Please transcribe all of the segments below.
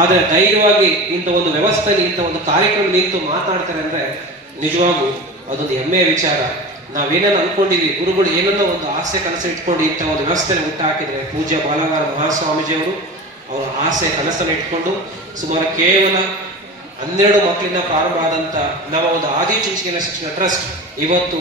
ಆದರೆ ಧೈರ್ಯವಾಗಿ ಇಂಥ ಒಂದು ವ್ಯವಸ್ಥೆಯಲ್ಲಿ ಇಂಥ ಒಂದು ಕಾರ್ಯಕ್ರಮ ನಿಂತು ಮಾತಾಡ್ತಾರೆ ಅಂದ್ರೆ ನಿಜವಾಗೂ ಅದೊಂದು ಹೆಮ್ಮೆಯ ವಿಚಾರ. ನಾವೇನೇನು ಅನ್ಕೊಂಡಿದ್ವಿ, ಗುರುಗಳು ಏನನ್ನೋ ಒಂದು ಆಸೆ ಕನಸು ಇಟ್ಕೊಂಡು ಇಂಥ ಒಂದು ವ್ಯವಸ್ಥೆಯನ್ನು ಹುಟ್ಟಾಕಿದ್ರೆ ಪೂಜ್ಯ ಬಾಲಗಾರ ಮಹಾಸ್ವಾಮೀಜಿಯವರು ಅವರ ಆಸೆ ಕನಸನ್ನು ಇಟ್ಕೊಂಡು ಸುಮಾರು ಕೇವಲ 12 ಮಕ್ಕಳಿಂದ ಪ್ರಾರಂಭ ಆದಂತ ನಮ್ಮ ಒಂದು ಆದಿಚುಂಚನಗಿರಿ ಶಿಕ್ಷಣ ಟ್ರಸ್ಟ್ ಇವತ್ತು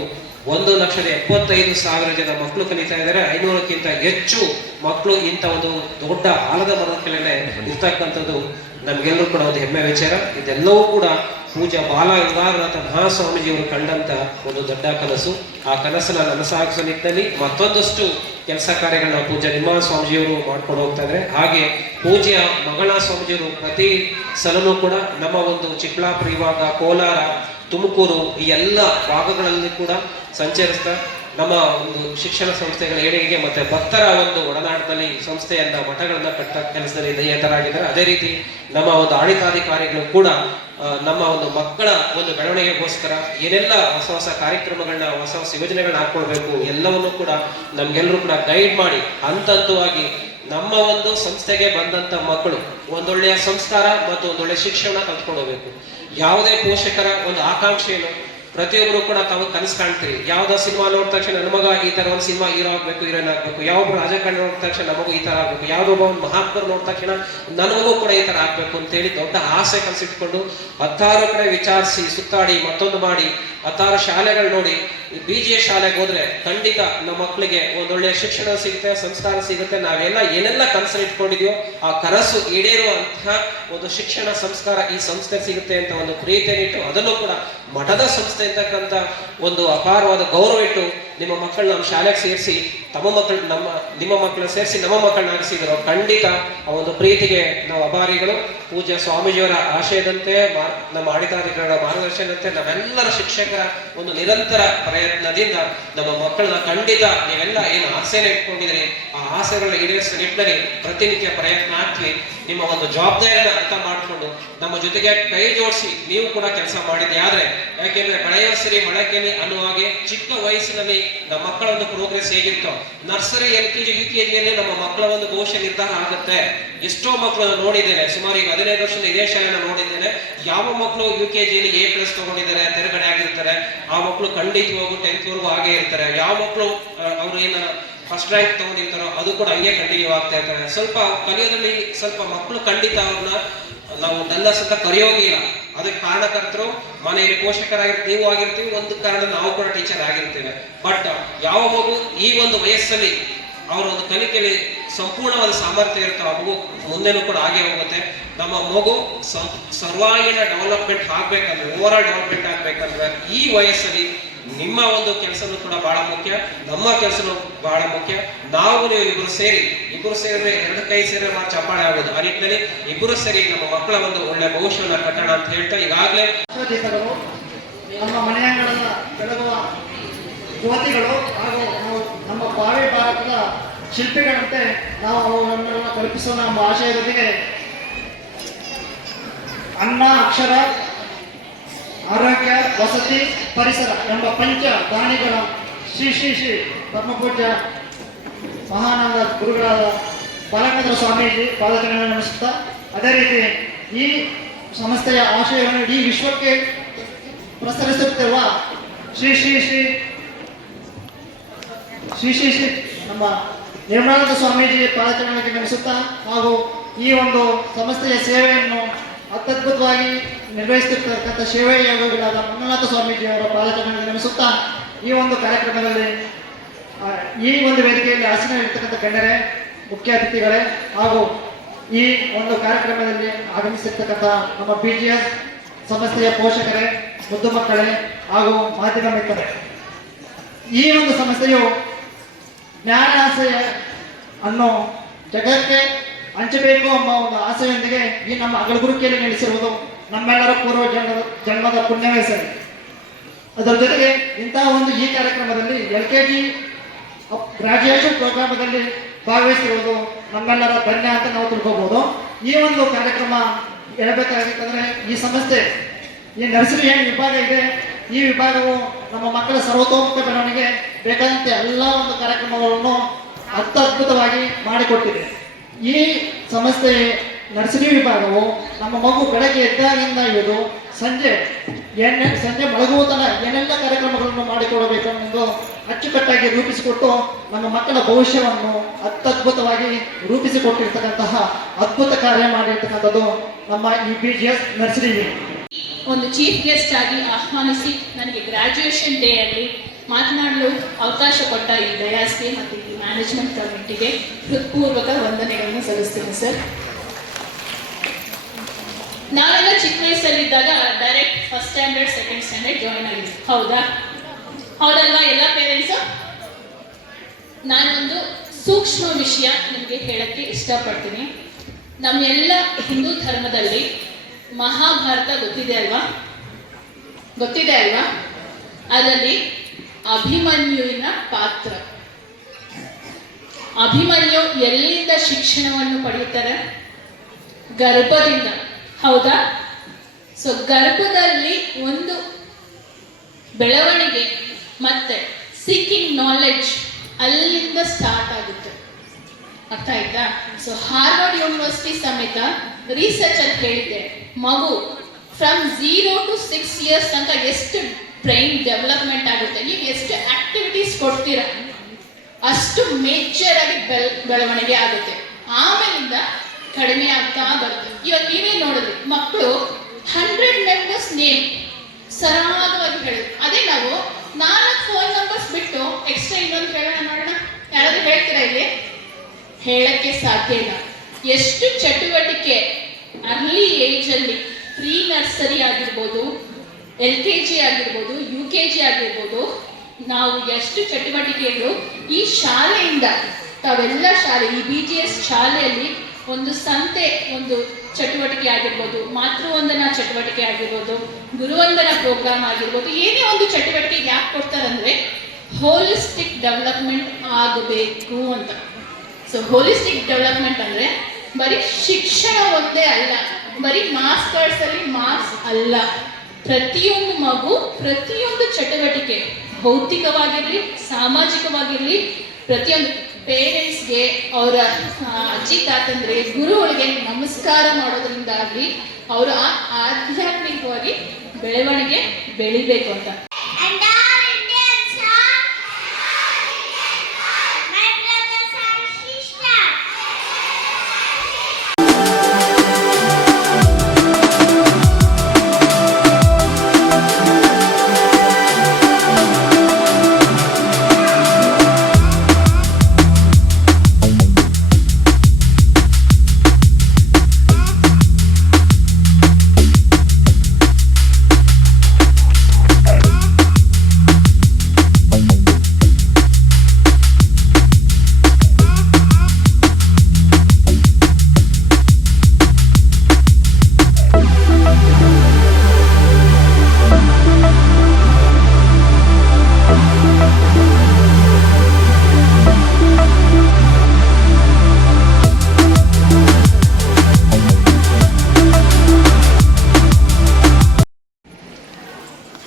1,75,000 ಜನ ಮಕ್ಕಳು ಕಲಿತಾ ಇದ್ದಾರೆ. 500ಕ್ಕಿಂತ ಹೆಚ್ಚು ಮಕ್ಕಳು ಇಂಥ ಒಂದು ದೊಡ್ಡ ಆಲದ ಮರದ ಕೆಳಗಡೆ ಇರ್ತಕ್ಕಂಥದ್ದು ನಮ್ಗೆಲ್ಲರೂ ಕೂಡ ಒಂದು ಹೆಮ್ಮೆ ವಿಚಾರ. ಇದೆಲ್ಲವೂ ಕೂಡ ಪೂಜ್ಯ ಬಾಲಗಂಗಾಧರನಾಥ ಮಹಾಸ್ವಾಮೀಜಿಯವರು ಕಂಡಂತ ಒಂದು ದೊಡ್ಡ ಕನಸು. ಆ ಕನಸನ್ನ ನನಸಾಗಿಸೋ ನಿಟ್ಟಿನಲ್ಲಿ ಮತ್ತೊಂದಷ್ಟು ಕೆಲಸ ಕಾರ್ಯಗಳನ್ನ ಪೂಜ್ಯ ನಿಮ್ಮ ಸ್ವಾಮೀಜಿಯವರು ಮಾಡ್ಕೊಂಡು ಹೋಗ್ತಾ ಇದ್ದಾರೆ. ಹಾಗೆ ಪೂಜ್ಯ ಮಗಳ ಸ್ವಾಮೀಜಿಯವರು ಪ್ರತಿ ಸಲನೂ ಕೂಡ ನಮ್ಮ ಒಂದು ಚಿಕ್ಕಬಳ್ಳಾಪುರ ವಿಭಾಗ, ಕೋಲಾರ, ತುಮಕೂರು ಈ ಎಲ್ಲ ಭಾಗಗಳಲ್ಲಿ ಕೂಡ ಸಂಚರಿಸ್ತಾ ನಮ್ಮ ಒಂದು ಶಿಕ್ಷಣ ಸಂಸ್ಥೆಗಳ ಏಳಿಗೆಗೆ ಮತ್ತೆ ಭಕ್ತರ ಒಂದು ಒಡನಾಟದಲ್ಲಿ ಸಂಸ್ಥೆಯನ್ನ ಮಠಗಳನ್ನ ಕಟ್ಟ ಕೆಲಸದಲ್ಲಿ ನಿರತರಾಗಿದ್ದಾರೆ. ಅದೇ ರೀತಿ ನಮ್ಮ ಒಂದು ಆಡಳಿತಾಧಿಕಾರಿಗಳು ಕೂಡ ನಮ್ಮ ಒಂದು ಮಕ್ಕಳ ಒಂದು ಬೆಳವಣಿಗೆಗೋಸ್ಕರ ಏನೆಲ್ಲ ಹೊಸ ಹೊಸ ಕಾರ್ಯಕ್ರಮಗಳನ್ನ ಹೊಸ ಹೊಸ ಯೋಜನೆಗಳನ್ನ ಹಾಕೊಳ್ಬೇಕು ಎಲ್ಲವನ್ನು ಕೂಡ ನಮ್ಗೆಲ್ಲರೂ ಕೂಡ ಗೈಡ್ ಮಾಡಿ ಹಂತವಾಗಿ ನಮ್ಮ ಒಂದು ಸಂಸ್ಥೆಗೆ ಬಂದಂತ ಮಕ್ಕಳು ಒಂದೊಳ್ಳೆಯ ಸಂಸ್ಕಾರ ಮತ್ತು ಒಂದೊಳ್ಳೆ ಶಿಕ್ಷಣ ಕಲ್ತ್ಕೊಂಡು ಹೋಗ್ಬೇಕು. ಯಾವುದೇ ಪೋಷಕರ ಒಂದು ಆಕಾಂಕ್ಷೆಯನ್ನು ಪ್ರತಿಯೊಬ್ಬರು ಕೂಡ ತಾವು ಕನಸು ಕಾಣ್ತೀರಿ. ಯಾವ್ದೋ ಸಿನಿಮಾ ನೋಡಿದ ತಕ್ಷಣ ನಮಗ ಈ ತರ ಒಂದು ಸಿನಿಮಾ ಹೀರೋ ಆಗ್ಬೇಕು, ಹೀರೋಯಿನ್ ಆಗ್ಬೇಕು, ಯಾವೊಬ್ರು ರಾಜಕಾರಣ ನೋಡಿದ ತಕ್ಷಣ ನಮಗೂ ಈ ತರ ಆಗ್ಬೇಕು, ಯಾವ್ದೊಬ್ಬ ಒಂದು ಮಹಾತ್ಮರು ನೋಡಿದ ತಕ್ಷಣ ನನಗೂ ಕೂಡ ಈ ತರ ಆಗ್ಬೇಕು ಅಂತೇಳಿ ದೊಡ್ಡ ಆಸೆ ಕನಸಿಟ್ಕೊಂಡು 16 ಕಡೆ ವಿಚಾರಿಸಿ ಸುತ್ತಾಡಿ ಮತ್ತೊಂದು ಮಾಡಿ 16 ಶಾಲೆಗಳು ನೋಡಿ BGA ಶಾಲೆಗೆ ಹೋದ್ರೆ ಖಂಡಿತ ನಮ್ಮ ಮಕ್ಕಳಿಗೆ ಒಂದೊಳ್ಳೆಯ ಶಿಕ್ಷಣ ಸಿಗುತ್ತೆ, ಸಂಸ್ಕಾರ ಸಿಗುತ್ತೆ. ನಾವೆಲ್ಲ ಏನೆಲ್ಲ ಕನಸು ಇಟ್ಕೊಂಡಿದ್ಯೋ ಆ ಕನಸು ಈಡೇರುವಂತಹ ಒಂದು ಶಿಕ್ಷಣ ಸಂಸ್ಕಾರ ಈ ಸಂಸ್ಥೆ ಸಿಗುತ್ತೆ ಅಂತ ಒಂದು ಪ್ರೀತಿಯನ್ನಿಟ್ಟು ಅದನ್ನು ಕೂಡ ಮಠದ ಸಂಸ್ಥೆ ಅಂತಕ್ಕಂಥ ಒಂದು ಅಪಾರವಾದ ಗೌರವ ಇಟ್ಟು ನಿಮ್ಮ ಮಕ್ಕಳನ್ನ ನಮ್ಮ ಶಾಲೆಗೆ ಸೇರಿಸಿ ನಿಮ್ಮ ಮಕ್ಕಳನ್ನ ಸೇರಿಸಿ ನಮ್ಮ ಮಕ್ಕಳನ್ನಾಗಿಸಿದ್ರು. ಖಂಡಿತ ಆ ಒಂದು ಪ್ರೀತಿಗೆ ನಾವು ಅಭಾರಿಗಳು. ಪೂಜ್ಯ ಸ್ವಾಮೀಜಿಯವರ ಆಶಯದಂತೆ ನಮ್ಮ ಆಡಳಿತಾಧಿಕಾರಿಗಳ ಮಾರ್ಗದರ್ಶನದಂತೆ ನಮ್ಮೆಲ್ಲರ ಶಿಕ್ಷಕರ ಒಂದು ನಿರಂತರ ಪ್ರಯತ್ನದಿಂದ ನಮ್ಮ ಮಕ್ಕಳನ್ನ ಖಂಡಿತ ನೀವೆಲ್ಲ ಏನು ಆಸೆನ ಇಟ್ಕೊಂಡಿದ್ರಿ ಆ ಆಸೆಗಳನ್ನ ಈಡೇರಿಸುವ ನಿಟ್ಟಿನಲ್ಲಿ ಪ್ರತಿನಿತ್ಯ ಪ್ರಯತ್ನ ಆಗ್ತೀವಿ. ನಿಮ್ಮ ಒಂದು ಜವಾಬ್ದಾರಿಯನ್ನು ಅರ್ಥ ಮಾಡಿಕೊಂಡು ನಮ್ಮ ಜೊತೆಗೆ ಕೈ ಜೋಡಿಸಿ ನೀವು ಕೂಡ ಕೆಲಸ ಮಾಡಿದ್ದೆ. ಆದ್ರೆ ಯಾಕೆಂದ್ರೆ ಬೆಳೆಯುವ ಸಿರಿ ಮೊಳಕೆಲಿ ಅನ್ನುವ ಹಾಗೆ ಚಿಕ್ಕ ವಯಸ್ಸಿನಲ್ಲಿ ನಮ್ಮ ಮಕ್ಕಳ ಒಂದು ಪ್ರೋಗ್ರೆಸ್ ಹೇಗಿರ್ತೋ ನರ್ಸರಿ LKG UKGಯಲ್ಲಿ ನಮ್ಮ ಮಕ್ಕಳ ಒಂದು ಭವಿಷ್ಯ ನಿರ್ಧಾರ ಆಗುತ್ತೆ. ಎಷ್ಟೋ ಮಕ್ಕಳನ್ನು ನೋಡಿದ್ದೇನೆ, ಸುಮಾರು ಈಗ 15 ವರ್ಷದ ಇದೇ ಶಾಲೆನ ನೋಡಿದ್ದೇನೆ. ಯಾವ ಮಕ್ಕಳು UKGಯಲ್ಲಿ A+ ತಗೊಂಡಿದ್ದಾರೆ, ತೆರಗಡೆ ಆಗಿರ್ತಾರೆ, ಆ ಮಕ್ಕಳು ಖಂಡಿತವಾಗೂ 10th ವರೆಗೂ ಹಾಗೆ ಇರ್ತಾರೆ. ಯಾವ ಮಕ್ಕಳು ಅವರು ಏನ ಫಸ್ಟ್ ರ್ಯಾಂಕ್ ತಗೊಂಡಿರ್ತಾರೋ ಅದು ಕೂಡ ಹಂಗೆ ಕಂಟಿನ್ಯೂ ಆಗ್ತಾ ಇರ್ತಾರೆ. ಸ್ವಲ್ಪ ಕಲಿಯೋದ್ರಲ್ಲಿ ಸ್ವಲ್ಪ ಮಕ್ಕಳು ಖಂಡಿತ ಅವ್ರನ್ನ ನಾವು ಡಲ್ಲರ್ಸ್ ಅಂತ ಕರೆಯೋಗಿಲ್ಲ. ಅದಕ್ಕೆ ಕಾರಣಕರ್ತರು ಮನೆಯಲ್ಲಿ ಪೋಷಕರಾಗಿರ್ತೀವಿ, ನೀವು ಆಗಿರ್ತೀವಿ, ಒಂದು ಕಾರಣ ನಾವು ಕೂಡ ಟೀಚರ್ ಆಗಿರ್ತೇವೆ. ಬಟ್ ಯಾವ ಮಗು ಈ ಒಂದು ವಯಸ್ಸಲ್ಲಿ ಅವರ ಒಂದು ಕಲಿಕೆಯಲ್ಲಿ ಸಂಪೂರ್ಣವಾದ ಸಾಮರ್ಥ್ಯ ಇರ್ತಾವ ಆ ಮಗು ಮುಂದೆನೂ ಕೂಡ ಹಾಗೆ ಹೋಗುತ್ತೆ. ನಮ್ಮ ಮಗು ಸರ್ವಾಂಗೀಣ ಡೆವಲಪ್ಮೆಂಟ್ ಆಗ್ಬೇಕಂದ್ರೆ, ಓವರ್ ಆಲ್ ಡೆವಲಪ್ಮೆಂಟ್ ಆಗ್ಬೇಕಂದ್ರೆ ಈ ವಯಸ್ಸಲ್ಲಿ ನಿಮ್ಮ ಒಂದು ಕೆಲಸನೂ ಕೂಡ ಬಹಳ ಮುಖ್ಯ, ನಮ್ಮ ಕೆಲಸನೂ ಬಹಳ ಮುಖ್ಯ. ನಾವು ನೀವು ಇಬ್ಬರು ಸೇರಿದ್ರೆ 2 ಕೈ ಸೇರಿ ನಾವು ಚಪ್ಪಾಳೆ ಆಗೋದು. ಆ ನಿಟ್ಟಿನಲ್ಲಿ ಇಬ್ಬರು ಸೇರಿ ನಮ್ಮ ಮಕ್ಕಳ ಒಂದು ಒಳ್ಳೆ ಭವಿಷ್ಯವನ್ನ ಕಟ್ಟೋಣ ಅಂತ ಹೇಳ್ತಾ ಈಗಾಗಲೇ ನಮ್ಮ ಮನೆಯಂಗಳನ್ನ ಬೆಳಗುವ ಯುವತಿಗಳು ಹಾಗೂ ನಮ್ಮ ಭಾವಿ ಭಾರತದ ಶಿಲ್ಪಿಗಳಂತೆ ನಾವು ಅವರನ್ನೆಲ್ಲ ಕಲ್ಪಿಸೋಣ ಎಂಬ ಆಶಯದೊಂದಿಗೆ ಅನ್ನ, ಅಕ್ಷರ, ಆರೋಗ್ಯ, ವಸತಿ, ಪರಿಸರ ಎಂಬ ಪಂಚ ದಾನಿಗಳ ಶ್ರೀ ಶ್ರೀ ಶ್ರೀ ಪರಮಪೂಜ್ಯ ಮಹಾನಂದ ಗುರುಗಳಾದ ಬಾಲಗಂಗಾಧರ ಸ್ವಾಮೀಜಿ ಪಾದಚರಣೆ ನಡೆಸುತ್ತಾ, ಅದೇ ರೀತಿ ಈ ಸಂಸ್ಥೆಯ ಆಶಯವನ್ನು ಇಡೀ ವಿಶ್ವಕ್ಕೆ ಪ್ರಸರಿಸುತ್ತಿರುವ ಶ್ರೀ ಶ್ರೀ ಶ್ರೀ ಶ್ರೀ ಶ್ರೀ ಶ್ರೀ ನಮ್ಮ ನಿರ್ಮಲಾನಂದ ಸ್ವಾಮೀಜಿ ಪಾದಚರಣೆಗೆ ನಡೆಸುತ್ತಾ ಹಾಗೂ ಈ ಒಂದು ಸಂಸ್ಥೆಯ ಸೇವೆಯನ್ನು ಅತ್ಯದ್ಭುತವಾಗಿ ನಿರ್ವಹಿಸುತ್ತಿರ್ತಕ್ಕಂಥ ಸೇವೆ ಯೋಗಿಗಳಾದ ಮಂಗಳನಾಥ ಸ್ವಾಮೀಜಿಯವರ ಪಾದಚರಣೆಗೆ ನಡೆಸುತ್ತಾ ಈ ಒಂದು ಕಾರ್ಯಕ್ರಮದಲ್ಲಿ ಈ ಒಂದು ವೇದಿಕೆಯಲ್ಲಿ ಆಸೀನರಿರ್ತಕ್ಕಂಥ ಗಣ್ಯರೇ, ಮುಖ್ಯ ಅತಿಥಿಗಳೇ ಹಾಗೂ ಈ ಒಂದು ಕಾರ್ಯಕ್ರಮದಲ್ಲಿ ಆಗಮಿಸಿರ್ತಕ್ಕಂಥ ನಮ್ಮ BGS ಸಂಸ್ಥೆಯ ಪೋಷಕರೇ, ಮುದ್ದು ಮಕ್ಕಳೇ ಹಾಗೂ ಮಾಧ್ಯಮ ಮಿತ್ರರೇ, ಈ ಒಂದು ಸಂಸ್ಥೆಯು ಜ್ಞಾನ ಆಸೆ ಅನ್ನು ಜಗಕ್ಕೆ ಹಂಚಬೇಕು ಎಂಬ ಒಂದು ಆಸೆಯೊಂದಿಗೆ ಈ ನಮ್ಮ ಅಗಲಗುರುಕಿಯಲ್ಲಿ ನಡೆಸಿರುವುದು ನಮ್ಮೆಲ್ಲರ ಪೂರ್ವ ಜನ್ಮದ ಪುಣ್ಯವೇ ಸರಿ. ಅದರ ಜೊತೆಗೆ ಇಂತಹ ಒಂದು ಈ ಕಾರ್ಯಕ್ರಮದಲ್ಲಿ LKG ಗ್ರಾಜುಯೇಷನ್ ಪ್ರೋಗ್ರಾಮದಲ್ಲಿ ಭಾಗವಹಿಸಿರುವುದು ನಮ್ಮೆಲ್ಲರ ಧನ್ಯ ಅಂತ ನಾವು ತಿಳ್ಕೋಬಹುದು. ಈ ಒಂದು ಕಾರ್ಯಕ್ರಮ ಹೇಳಬೇಕಾಗಿತ್ತಂದ್ರೆ ಈ ಸಂಸ್ಥೆ ಈ ನರ್ಸರಿ ಏನು ವಿಭಾಗ ಇದೆ, ಈ ವಿಭಾಗವು ನಮ್ಮ ಮಕ್ಕಳ ಸರ್ವತೋಮುಖ ಬೆಳವಣಿಗೆ ಬೇಕಾದಂತೆ ಎಲ್ಲ ಒಂದು ಕಾರ್ಯಕ್ರಮಗಳನ್ನು ಅತ್ಯದ್ಭುತವಾಗಿ ಮಾಡಿಕೊಟ್ಟಿದೆ. ಈ ಸಂಸ್ಥೆ ನರ್ಸರಿ ವಿಭಾಗವು ನಮ್ಮ ಮಗು ಬೆಳಗ್ಗೆ ಎದ್ದಾಗಿಂದ ಹಿಡಿದು ಸಂಜೆ ಮಲಗುವ ತನಕ ಏನೆಲ್ಲ ಕಾರ್ಯಕ್ರಮಗಳನ್ನು ಮಾಡಿಕೊಡಬೇಕು ಅನ್ನೋದು ಅಚ್ಚುಕಟ್ಟಾಗಿ ರೂಪಿಸಿಕೊಟ್ಟು ನಮ್ಮ ಮಕ್ಕಳ ಭವಿಷ್ಯವನ್ನು ಅತ್ಯದ್ಭುತವಾಗಿ ರೂಪಿಸಿಕೊಟ್ಟಿರ್ತಕ್ಕಂತಹ ಅದ್ಭುತ ಕಾರ್ಯ ಮಾಡಿರ್ತಕ್ಕಂಥದ್ದು ನಮ್ಮ ಈ BGS ನರ್ಸರಿ ವಿಂಗ್. ಒಂದು ಚೀಫ್ ಗೆಸ್ಟ್ ಆಗಿ ಆಹ್ವಾನಿಸಿ ನನಗೆ ಗ್ರಾಜ್ಯುಯೇಷನ್ ಡೇ ಅಲ್ಲಿ ಮಾತನಾಡಲು ಅವಕಾಶ ಕೊಟ್ಟ ಈ ಡಯಾಸ್ಗೆ ಮತ್ತು ಈ ಮ್ಯಾನೇಜ್ಮೆಂಟ್ ಕಮಿಟಿಗೆ ಹೃತ್ಪೂರ್ವಕ ವಂದನೆಗಳನ್ನು ಸಲ್ಲಿಸ್ತೀನಿ ಸರ್. ನಾವೆಲ್ಲ ಚಿಕ್ಕ ವಯಸ್ಸಲ್ಲಿದ್ದಾಗ direct first standard second standard join ಆಗಿದ್ವಿ, ಹೌದಲ್ವಾ ಎಲ್ಲ ಪೇರೆಂಟ್ಸು? ನಾನೊಂದು ಸೂಕ್ಷ್ಮ ವಿಷಯ ನಿಮಗೆ ಹೇಳಕ್ಕೆ ಇಷ್ಟಪಡ್ತೀನಿ. ನಮ್ಮೆಲ್ಲ ಹಿಂದೂ ಧರ್ಮದಲ್ಲಿ ಮಹಾಭಾರತ ಗೊತ್ತಿದೆ ಅಲ್ವಾ? ಅದರಲ್ಲಿ ಅಭಿಮನ್ಯುವಿನ ಪಾತ್ರ. ಅಭಿಮನ್ಯು ಎಲ್ಲಿಂದ ಶಿಕ್ಷಣವನ್ನು ಪಡೆಯುತ್ತಾರೆ? ಗರ್ಭದಿಂದ, ಹೌದಾ? ಸೊ ಗರ್ಭದಲ್ಲಿ ಒಂದು ಬೆಳವಣಿಗೆ ಮತ್ತೆ ಸೀಕಿಂಗ್ ನಾಲೆಡ್ಜ್ ಅಲ್ಲಿಂದ ಸ್ಟಾರ್ಟ್ ಆಗುತ್ತೆ. ಅರ್ಥ ಆಯ್ತಾ? ಸೊ ಹಾರ್ವರ್ಡ್ ಯೂನಿವರ್ಸಿಟಿ ಸಮೇತ ರಿಸರ್ಚ್ ಅಲ್ಲಿ ಹೇಳಿದೆ, ಮಗು ಫ್ರಮ್ 0 to 6 years ತನಕ ಎಷ್ಟು ಬ್ರೈನ್ ಡೆವಲಪ್ಮೆಂಟ್ ಆಗುತ್ತೆ, ನೀವು ಎಷ್ಟು ಆಕ್ಟಿವಿಟೀಸ್ ಕೊಡ್ತೀರಾ ಅಷ್ಟು ಮೇಜರ್ ಆಗಿ ಬೆಳವಣಿಗೆ ಆಗುತ್ತೆ. ಆಮೇಲಿಂದ ಕಡಿಮೆ ಆಗ್ತಾ ಬರುತ್ತೆ. ಇವಾಗ ನೀವೇ ನೋಡಿದ್ರಿ, ಮಕ್ಕಳು 100 ಮೆಂಬರ್ಸ್ ನೇಮ್ ಸರಾಗವಾಗಿ ಹೇಳಿದ್ರು. ಅದೇ ನಾವು 4 ಫೋನ್ ನಂಬರ್ಸ್ ಬಿಟ್ಟು ಎಕ್ಸ್ಟ್ರಾ ಇನ್ನೊಂದು ಹೇಳೋಣ ನೋಡೋಣ, ಯಾರಾದ್ರೂ ಹೇಳ್ತೀರಾ? ಇಲ್ಲಿ ಹೇಳಕ್ಕೆ ಸಾಧ್ಯ ಇಲ್ಲ. ಎಷ್ಟು ಚಟುವಟಿಕೆ ಅರ್ಲಿ ಏಜ್ ಅಲ್ಲಿ, ಪ್ರೀ ನರ್ಸರಿ ಆಗಿರ್ಬೋದು, LKG ಆಗಿರ್ಬೋದು, UKG ಆಗಿರ್ಬೋದು, ನಾವು ಎಷ್ಟು ಚಟುವಟಿಕೆಗಳು ಈ ಶಾಲೆಯಿಂದ, ತಾವೆಲ್ಲ ಶಾಲೆ, ಈ BGS ಶಾಲೆಯಲ್ಲಿ ಒಂದು ಸಂತೆ, ಒಂದು ಚಟುವಟಿಕೆ ಆಗಿರ್ಬೋದು, ಮಾತೃವಂದನಾ ಚಟುವಟಿಕೆ ಆಗಿರ್ಬೋದು, ಗುರುವಂದನಾ ಪ್ರೋಗ್ರಾಮ್ ಆಗಿರ್ಬೋದು, ಏನೇ ಒಂದು ಚಟುವಟಿಕೆ ಯಾಕೆ ಕೊಡ್ತಾರಂದ್ರೆ ಹೋಲಿಸ್ಟಿಕ್ ಡೆವಲಪ್ಮೆಂಟ್ ಆಗಬೇಕು ಅಂತ. ಸೊ ಹೋಲಿಸ್ಟಿಕ್ ಡೆವಲಪ್ಮೆಂಟ್ ಅಂದ್ರೆ ಬರೀ ಶಿಕ್ಷಣ ಒಂದೇ ಅಲ್ಲ, ಬರೀ ಮಾರ್ಕ್ಸ್ ಕಾರ್ಡ್ಸ್ ಅಲ್ಲಿ ಮಾರ್ಕ್ಸ್ ಅಲ್ಲ. ಪ್ರತಿಯೊಂದು ಮಗು ಪ್ರತಿಯೊಂದು ಚಟುವಟಿಕೆ, ಭೌತಿಕವಾಗಿರ್ಲಿ ಸಾಮಾಜಿಕವಾಗಿರ್ಲಿ, ಪ್ರತಿಯೊಂದು ಪೇರೆಂಟ್ಸ್ಗೆ, ಅವರ ಅಜ್ಜಿ ತಾತಂದ್ರೆ, ಗುರುಗಳಿಗೆ ನಮಸ್ಕಾರ ಮಾಡೋದ್ರಿಂದಾಗಲಿ ಅವರ ಆಧ್ಯಾತ್ಮಿಕವಾಗಿ ಬೆಳವಣಿಗೆ ಬೆಳಿಬೇಕು ಅಂತ.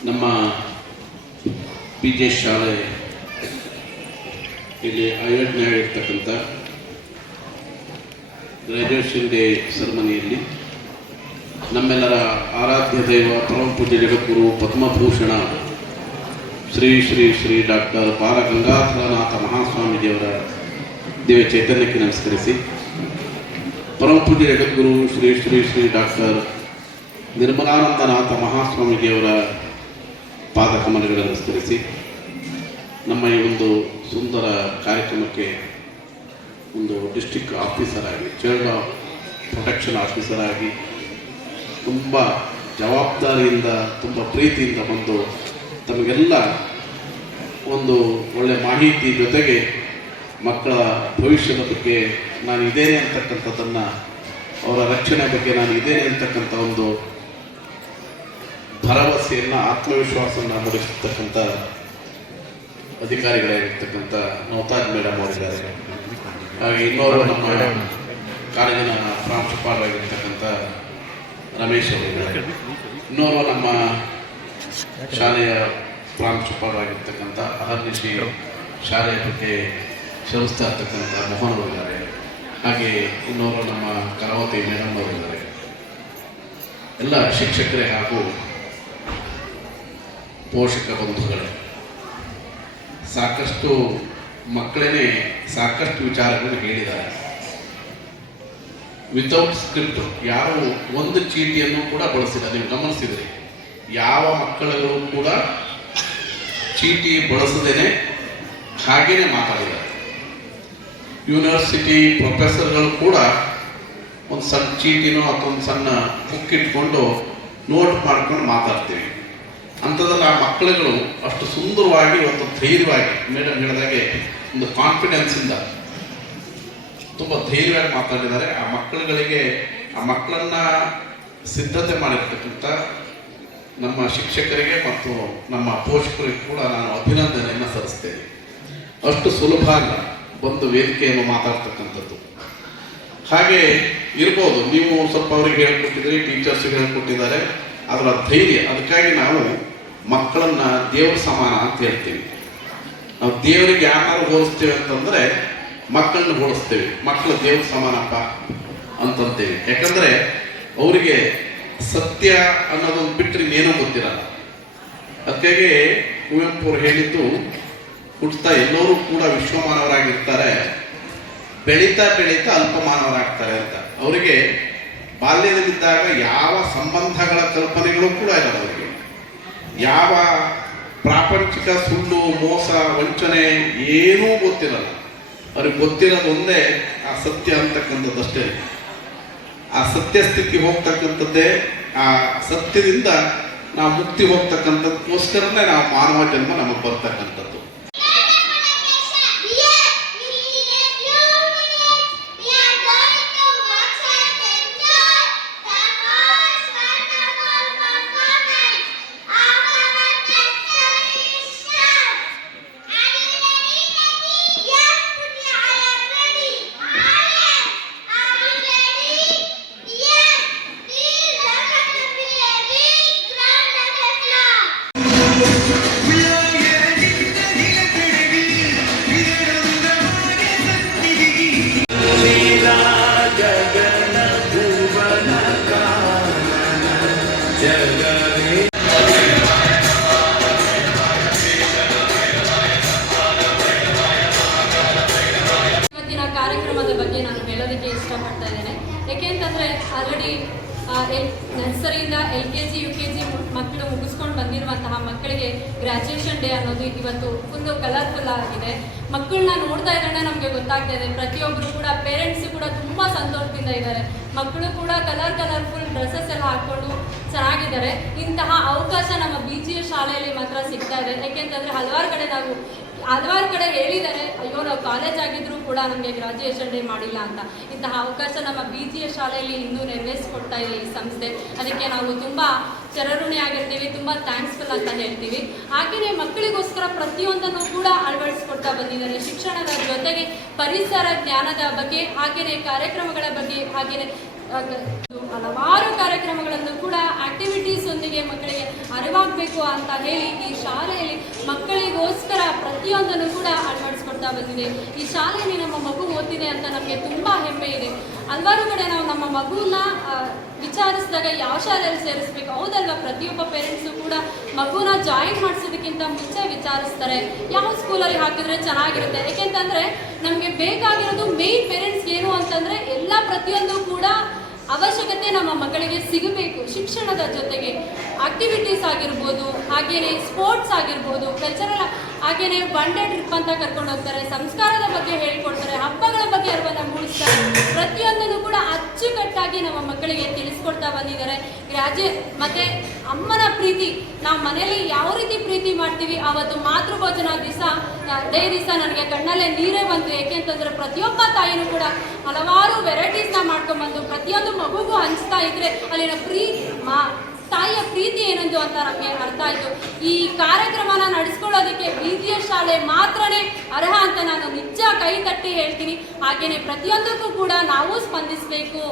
ನಮ್ಮ BGS ಶಾಲೆ ಇಲ್ಲಿ ಆಯೋಜನೆ ಆಗಿರ್ತಕ್ಕಂಥ ಗ್ರ್ಯಾಜುಯೇಷನ್ ಡೇ ಸೆರೆಮನಿಯಲ್ಲಿ ನಮ್ಮೆಲ್ಲರ ಆರಾಧ್ಯ ದೈವ ಪರಮ ಪೂಜ್ಯ ಜಗದ್ಗುರು ಪದ್ಮಭೂಷಣ ಶ್ರೀ ಶ್ರೀ ಶ್ರೀ ಡಾಕ್ಟರ್ ಬಾಲಗಂಗಾಧರನಾಥ ಮಹಾಸ್ವಾಮೀಜಿಯವರ ದಿವ್ಯ ಚೈತನ್ಯಕ್ಕೆ ನಮಸ್ಕರಿಸಿ, ಪರಮ ಪೂಜ್ಯ ಜಗದ್ಗುರು ಶ್ರೀ ಶ್ರೀ ಶ್ರೀ ಡಾಕ್ಟರ್ ನಿರ್ಮಲಾನಂದನಾಥ ಮಹಾಸ್ವಾಮೀಜಿಯವರ ಪಾದಕಮಲಗಳನ್ನು ನಮಸ್ಕರಿಸಿ, ನಮ್ಮ ಈ ಒಂದು ಸುಂದರ ಕಾರ್ಯಕ್ರಮಕ್ಕೆ ಒಂದು ಡಿಸ್ಟ್ರಿಕ್ಟ್ ಆಫೀಸರ್ ಆಗಿ, ಚೈಲ್ಡ್ ಪ್ರೊಟೆಕ್ಷನ್ ಆಫೀಸರ್ ಆಗಿ ತುಂಬ ಜವಾಬ್ದಾರಿಯಿಂದ, ತುಂಬ ಪ್ರೀತಿಯಿಂದ ಬಂದು ತಮಗೆಲ್ಲ ಒಂದು ಒಳ್ಳೆಯ ಮಾಹಿತಿ ಜೊತೆಗೆ ಮಕ್ಕಳ ಭವಿಷ್ಯದ ಬಗ್ಗೆ ನಾನು ಇದ್ದೇನೆ ಅಂತಕ್ಕಂಥದ್ದನ್ನು, ಅವರ ರಕ್ಷಣೆ ಬಗ್ಗೆ ನಾನು ಇದ್ದೇನೆ ಅಂತಕ್ಕಂಥ ಒಂದು ಭರವಸೆಯನ್ನು, ಆತ್ಮವಿಶ್ವಾಸವನ್ನು ಮೂಡಿಸತಕ್ಕಂಥ ಅಧಿಕಾರಿಗಳಾಗಿರ್ತಕ್ಕಂಥ ನೌತಾಜ್ ಮೇಡಮ್ ಅವರಿದ್ದಾರೆ. ಹಾಗೆ ಇನ್ನೋರು ನಮ್ಮ ಕಾಲೇಜಿನ ಪ್ರಾಂಶುಪಾಲರಾಗಿರ್ತಕ್ಕಂಥ ರಮೇಶ್ ಅವರಿದ್ದಾರೆ. ಇನ್ನೋರ್ವ ನಮ್ಮ ಶಾಲೆಯ ಪ್ರಾಂಶುಪಾಲರಾಗಿರ್ತಕ್ಕಂಥ ಅಹರ್ನಿಶಿ ಶಾಲೆಯ ಬಗ್ಗೆ ಶ್ರಮಿಸ್ತಾ ಇರ್ತಕ್ಕಂಥ ಮೋಹನ್ ಅವರಿದ್ದಾರೆ. ಹಾಗೆ ಇನ್ನೊಬ್ಬರು ನಮ್ಮ ಕರಾವತಿ ಮೇಡಮ್ ಅವರಿದ್ದಾರೆ. ಎಲ್ಲ ಶಿಕ್ಷಕರೇ ಹಾಗೂ ಪೋಷಕ ಬಂಧುಗಳೇ, ಸಾಕಷ್ಟು ಮಕ್ಕಳೇ ಸಾಕಷ್ಟು ವಿಚಾರಗಳನ್ನು ಹೇಳಿದ್ದಾರೆ. ವಿತೌಟ್ ಸ್ಕ್ರಿಪ್ಟ್ ಯಾರು ಒಂದು ಚೀಟಿಯನ್ನು ಕೂಡ ಬಳಸಿಲ್ಲ. ನೀವು ಗಮನಿಸಿದ್ರಿ, ಯಾವ ಮಕ್ಕಳುಗಳು ಕೂಡ ಚೀಟಿ ಬಳಸದೇನೆ ಹಾಗೇನೆ ಮಾತಾಡಿದ್ದಾರೆ. ಯೂನಿವರ್ಸಿಟಿ ಪ್ರೊಫೆಸರ್ಗಳು ಕೂಡ ಒಂದು ಸಣ್ಣ ಚೀಟಿನೋ ಅಥವಾ ಒಂದು ಸಣ್ಣ ಬುಕ್ ಇಟ್ಕೊಂಡು ನೋಟ್ ಮಾಡ್ಕೊಂಡು ಮಾತಾಡ್ತೀವಿ. ಅಂಥದ್ರಲ್ಲಿ ಆ ಮಕ್ಕಳುಗಳು ಅಷ್ಟು ಸುಂದರವಾಗಿ ಮತ್ತು ಧೈರ್ಯವಾಗಿ, ಮೇಡಮ್ ಹೇಳಿದಾಗೆ ಒಂದು ಕಾನ್ಫಿಡೆನ್ಸಿಂದ ತುಂಬ ಧೈರ್ಯವಾಗಿ ಮಾತಾಡಿದ್ದಾರೆ. ಆ ಮಕ್ಕಳುಗಳಿಗೆ, ಆ ಮಕ್ಕಳನ್ನ ಸಿದ್ಧತೆ ಮಾಡಿರ್ತಕ್ಕಂಥ ನಮ್ಮ ಶಿಕ್ಷಕರಿಗೆ ಮತ್ತು ನಮ್ಮ ಪೋಷಕರಿಗೆ ಕೂಡ ನಾನು ಅಭಿನಂದನೆಯನ್ನು ಸಲ್ಲಿಸ್ತೇನೆ. ಅಷ್ಟು ಸುಲಭ ಅಲ್ಲ ಬಂದು ವೇದಿಕೆಯನ್ನು ಮಾತಾಡ್ತಕ್ಕಂಥದ್ದು. ಹಾಗೆ ಇರ್ಬೋದು, ನೀವು ಸ್ವಲ್ಪ ಅವ್ರಿಗೆ ಹೇಳ್ಕೊಟ್ಟಿದ್ದೀರಿ, ಟೀಚರ್ಸ್ಗೆ ಹೇಳ್ಕೊಟ್ಟಿದ್ದಾರೆ, ಅದರ ಧೈರ್ಯ. ಅದಕ್ಕಾಗಿ ನಾವು ಮಕ್ಕಳನ್ನ ದೇವ್ರ ಸಮಾನ ಅಂತ ಹೇಳ್ತೀವಿ. ನಾವು ದೇವರಿಗೆ ಯಾರು ಹೋಲಿಸ್ತೇವೆ ಅಂತಂದರೆ ಮಕ್ಕಳನ್ನ ಹೋಲಿಸ್ತೇವೆ. ಮಕ್ಕಳು ದೇವ್ರ ಸಮಾನಪ್ಪ ಅಂತಂತೇವೆ. ಯಾಕಂದರೆ ಅವರಿಗೆ ಸತ್ಯ ಅನ್ನೋದೊಂದು ಬಿಟ್ಟರೆ ಇನ್ನೇನೂ ಗೊತ್ತಿರಲ್ಲ. ಅದಕ್ಕಾಗಿ ಕುವೆಂಪು ಅವರು ಹೇಳಿದ್ದು, ಹುಟ್ಟುತ್ತಾ ಎಲ್ಲರೂ ಕೂಡ ವಿಶ್ವಮಾನವರಾಗಿರ್ತಾರೆ, ಬೆಳೀತಾ ಬೆಳೀತಾ ಅಲ್ಪಮಾನವರಾಗ್ತಾರೆ ಅಂತ. ಅವರಿಗೆ ಬಾಲ್ಯದಲ್ಲಿದ್ದಾಗ ಯಾವ ಸಂಬಂಧಗಳ ಕಲ್ಪನೆಗಳು ಕೂಡ ಇರಲ್ಲ. ಅವರಿಗೆ ಯಾವ ಪ್ರಾಪಂಚಿಕ ಸುಳ್ಳು, ಮೋಸ, ವಂಚನೆ ಏನೂ ಗೊತ್ತಿರಲ್ಲ. ಅವ್ರಿಗೆ ಗೊತ್ತಿರೋದು ಒಂದೇ, ಆ ಸತ್ಯ ಅಂತಕ್ಕಂಥದ್ದಷ್ಟೇ. ಆ ಸತ್ಯ ಸ್ಥಿತಿ ಹೋಗ್ತಕ್ಕಂಥದ್ದೇ, ಆ ಸತ್ಯದಿಂದ ನಾವು ಮುಕ್ತಿ ಹೋಗ್ತಕ್ಕಂಥದ್ದಕ್ಕೋಸ್ಕರನೇ ನಾವು ಮಾನವ ಜನ್ಮ ನಮಗೆ ಬರ್ತಕ್ಕಂಥದ್ದು. ಇವತ್ತಿನ ಕಾರ್ಯಕ್ರಮದ ಬಗ್ಗೆ ನಾನು ಹೇಳೋದಕ್ಕೆ ಇಷ್ಟಪಡ್ತಾ ಇದ್ದೇನೆ. ಏಕೆಂತಂದರೆ ಆಲ್ರೆಡಿ ನರ್ಸರಿಯಿಂದ LKG UKG ಮಕ್ಕಳು ಮುಗಿಸ್ಕೊಂಡು ಬಂದಿರುವಂತಹ ಮಕ್ಕಳಿಗೆ ಗ್ರ್ಯಾಜುಯೇಷನ್ ಡೇ ಅನ್ನೋದು ಇವತ್ತು ಫುಲ್ಲು ಕಲರ್ಫುಲ್ ಆಗಿದೆ. ಮಕ್ಕಳನ್ನ ನೋಡ್ತಾ ಇದ್ದರೆ ನಮಗೆ ಗೊತ್ತಾಗ್ತಾ ಇದೆ, ಪ್ರತಿಯೊಬ್ಬರು ಕೂಡ ಪೇರೆಂಟ್ಸು ಕೂಡ ತುಂಬ ಸಂತೋಷದಿಂದ ಇದ್ದಾರೆ. ಮಕ್ಕಳು ಕೂಡ ಕಲರ್ಫುಲ್ ಡ್ರೆಸ್ಸಸ್ ಎಲ್ಲ ಹಾಕ್ಕೊಂಡು ಚೆನ್ನಾಗಿದ್ದಾರೆ. ಇಂತಹ ಅವಕಾಶ ನಮ್ಮ BGS ಶಾಲೆಯಲ್ಲಿ ಮಾತ್ರ ಸಿಗ್ತಾ ಇದೆ. ಯಾಕೆಂತಂದರೆ ಹಲವಾರು ಕಡೆ ಹೇಳಿದ್ದಾರೆ, ಅಯ್ಯೋ ನಾವು ಕಾಲೇಜ್ ಆಗಿದ್ರೂ ಕೂಡ ನಮಗೆ ಗ್ರಾಜುಯೇಷನ್ ಡೇ ಮಾಡಿಲ್ಲ ಅಂತ. ಇಂತಹ ಅವಕಾಶ ನಮ್ಮ BGS ಶಾಲೆಯಲ್ಲಿ ಇನ್ನೂ ನೆರವೇರಿಸ್ಕೊಡ್ತಾ ಇದೆ ಈ ಸಂಸ್ಥೆ. ಅದಕ್ಕೆ ನಾವು ತುಂಬ ಚಿರಋಣಿಯಾಗಿರ್ತೀವಿ, ತುಂಬ ಥ್ಯಾಂಕ್ಸ್ಫುಲ್ ಅಂತ ಹೇಳ್ತೀವಿ. ಹಾಗೆಯೇ ಮಕ್ಕಳಿಗೋಸ್ಕರ ಪ್ರತಿಯೊಂದನ್ನು ಕೂಡ ಅಳವಡಿಸ್ಕೊಡ್ತಾ ಬಂದಿದ್ದಾರೆ. ಶಿಕ್ಷಣದ ಜೊತೆಗೆ ಪರಿಸರ ಜ್ಞಾನದ ಬಗ್ಗೆ, ಹಾಗೆಯೇ ಕಾರ್ಯಕ್ರಮಗಳ ಬಗ್ಗೆ, ಹಾಗೆಯೇ ಹಲವಾರು ಕಾರ್ಯಕ್ರಮಗಳನ್ನು ಕೂಡ ಆಕ್ಟಿವಿಟೀಸ್ ಒಂದಿಗೆ ಮಕ್ಕಳಿಗೆ ಅರಿವಾಗಬೇಕು ಅಂತ ಹೇಳಿ ಈ ಶಾಲೆಯಲ್ಲಿ ಮಕ್ಕಳಿಗೋಸ್ಕರ ಪ್ರತಿಯೊಂದನ್ನು ಕೂಡ ಅಳವಡಿಸ್ಕೊಡ್ತಾ ಬಂದಿದೆ. ಈ ಶಾಲೆಯಲ್ಲಿ ನಮ್ಮ ಮಗು ಓದ್ತಿದೆ ಅಂತ ನಮಗೆ ತುಂಬ ಹೆಮ್ಮೆ ಇದೆ. ಹಲವಾರು ಕಡೆ ನಾವು ನಮ್ಮ ಮಗುವನ್ನ ವಿಚಾರಿಸಿದಾಗ ಯಾವ ಶಾಲೆಯಲ್ಲಿ ಸೇರಿಸ್ಬೇಕು, ಹೌದಲ್ವಾ? ಪ್ರತಿಯೊಬ್ಬ ಪೇರೆಂಟ್ಸು ಕೂಡ ಮಗುನ ಜಾಯಿನ್ ಮಾಡಿಸೋದಕ್ಕಿಂತ ಮುಂಚೆ ವಿಚಾರಿಸ್ತಾರೆ ಯಾವ ಸ್ಕೂಲಲ್ಲಿ ಹಾಕಿದ್ರೆ ಚೆನ್ನಾಗಿರುತ್ತೆ. ಏಕೆಂತಂದರೆ ನಮಗೆ ಬೇಕಾಗಿರೋದು ಮೇನ್ ಪೇರೆಂಟ್ಸ್ ಏನು ಅಂತಂದರೆ ಎಲ್ಲ ಪ್ರತಿಯೊಂದು ಕೂಡ ಅವಶ್ಯಕತೆ ನಮ್ಮ ಮಕ್ಕಳಿಗೆ ಸಿಗಬೇಕು. ಶಿಕ್ಷಣದ ಜೊತೆಗೆ ಆಕ್ಟಿವಿಟೀಸ್ ಆಗಿರ್ಬೋದು, ಹಾಗೆಯೇ ಸ್ಪೋರ್ಟ್ಸ್ ಆಗಿರ್ಬೋದು, ಕಲ್ಚರಲ್, ಹಾಗೆಯೇ ಒನ್ ಡೇ ಟ್ರಿಪ್ ಅಂತ ಕರ್ಕೊಂಡು ಹೋಗ್ತಾರೆ, ಸಂಸ್ಕಾರದ ಬಗ್ಗೆ ಹೇಳ್ಕೊಡ್ತಾರೆ, ಹಬ್ಬಗಳ ಬಗ್ಗೆ ಅರಿವನ್ನು ಮೂಡಿಸ್ತಾರೆ. ಪ್ರತಿಯೊಂದನ್ನು ಕೂಡ ಅಚ್ಚುಕಟ್ಟಾಗಿ ನಮ್ಮ ಮಕ್ಕಳಿಗೆ ತಿಳಿಸ್ಕೊಡ್ತಾ ಬಂದಿದ್ದಾರೆ. ಮತ್ತು ಅಮ್ಮನ ಪ್ರೀತಿ, ನಾವು ಮನೆಯಲ್ಲಿ ಯಾವ ರೀತಿ ಪ್ರೀತಿ ಮಾಡ್ತೀವಿ, ಆವತ್ತು ಮಾತೃಭೋಜನ ದಿವಸ ನನಗೆ ಕಣ್ಣಲ್ಲೇ ನೀರೇ ಬಂತು. ಏಕೆಂತಂದರೆ ಪ್ರತಿಯೊಬ್ಬ ತಾಯಿನೂ ಕೂಡ ಹಲವಾರು ವೆರೈಟೀಸ್ನ ಮಾಡ್ಕೊಂಬಂದು ಪ್ರತಿಯೊಂದು ಮಗುಗೂ ಹಂಚ್ತಾ ಇದ್ರೆ ಅಲ್ಲಿನ ತಾಯಿಯ ಪ್ರೀತಿ ಏನಂದು ಅಂತ ನಮಗೆ ಅರ್ಥ ಆಯಿತು. ಈ ಕಾರ್ಯಕ್ರಮನ ನಡೆಸ್ಕೊಳ್ಳೋದಕ್ಕೆ BGS ಶಾಲೆ ಮಾತ್ರನೇ ಅರ್ಹ ಅಂತ ನಾನು ನಿಜ ಕೈ ತಟ್ಟಿ ಹೇಳ್ತೀನಿ. ಹಾಗೆಯೇ ಪ್ರತಿಯೊಂದಕ್ಕೂ ಕೂಡ ನಾವು ಸ್ಪಂದಿಸಬೇಕು.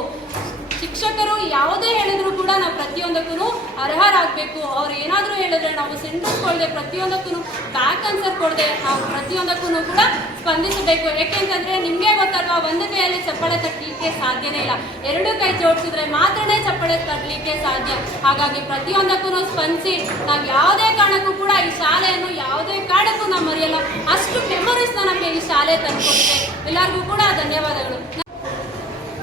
ಶಿಕ್ಷಕರು ಯಾವುದೇ ಹೇಳಿದ್ರು ಕೂಡ ನಾವು ಪ್ರತಿಯೊಂದಕ್ಕೂ ಅರ್ಹರಾಗಬೇಕು. ಅವ್ರು ಏನಾದರೂ ಹೇಳಿದ್ರೆ ನಾವು ಸೆಂಟೆನ್ಸ್ ಕೊಡದೆ ಪ್ರತಿಯೊಂದಕ್ಕೂ ಬ್ಯಾಕ್ ಆನ್ಸರ್ ಕೊಡದೆ ನಾವು ಪ್ರತಿಯೊಂದಕ್ಕೂ ಕೂಡ ಸ್ಪಂದಿಸಬೇಕು. ಯಾಕೆಂತಂದ್ರೆ ನಿಮಗೆ ಗೊತ್ತಲ್ವಾ, ಒಂದು ಕೈಯಲ್ಲಿ ಚಪ್ಪಾಳೆ ತಟ್ಟಲಿಕ್ಕೆ ಸಾಧ್ಯನೇ ಇಲ್ಲ, ಎರಡು ಕೈ ಜೋಡಿಸಿದ್ರೆ ಮಾತ್ರನೇ ಚಪ್ಪಾಳೆ ತಟ್ಟಲಿಕ್ಕೆ ಸಾಧ್ಯ. ಹಾಗಾಗಿ ಪ್ರತಿಯೊಂದಕ್ಕೂ ಸ್ಪಂದಿಸಿ ನಾವು ಯಾವುದೇ ಕಾರಣಕ್ಕೂ ಕೂಡ ಈ ಶಾಲೆಯನ್ನು ಯಾವುದೇ ಕಾರಣಕ್ಕೂ ನಾವು ಮರೆಯಲ್ಲ. ಅಷ್ಟು ಮೆಮೊರೀಸ್ನ ನಮಗೆ ಈ ಶಾಲೆ ತಂದುಕೊಡುತ್ತೆ. ಎಲ್ಲರಿಗೂ ಕೂಡ ಧನ್ಯವಾದಗಳು.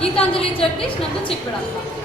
ಗೀತಾಂಜಲಿ ಜಗದೀಶ್, ನಮ್ಮದು ಚಿಕ್ಕಬಳ್ಳಾಪುರ.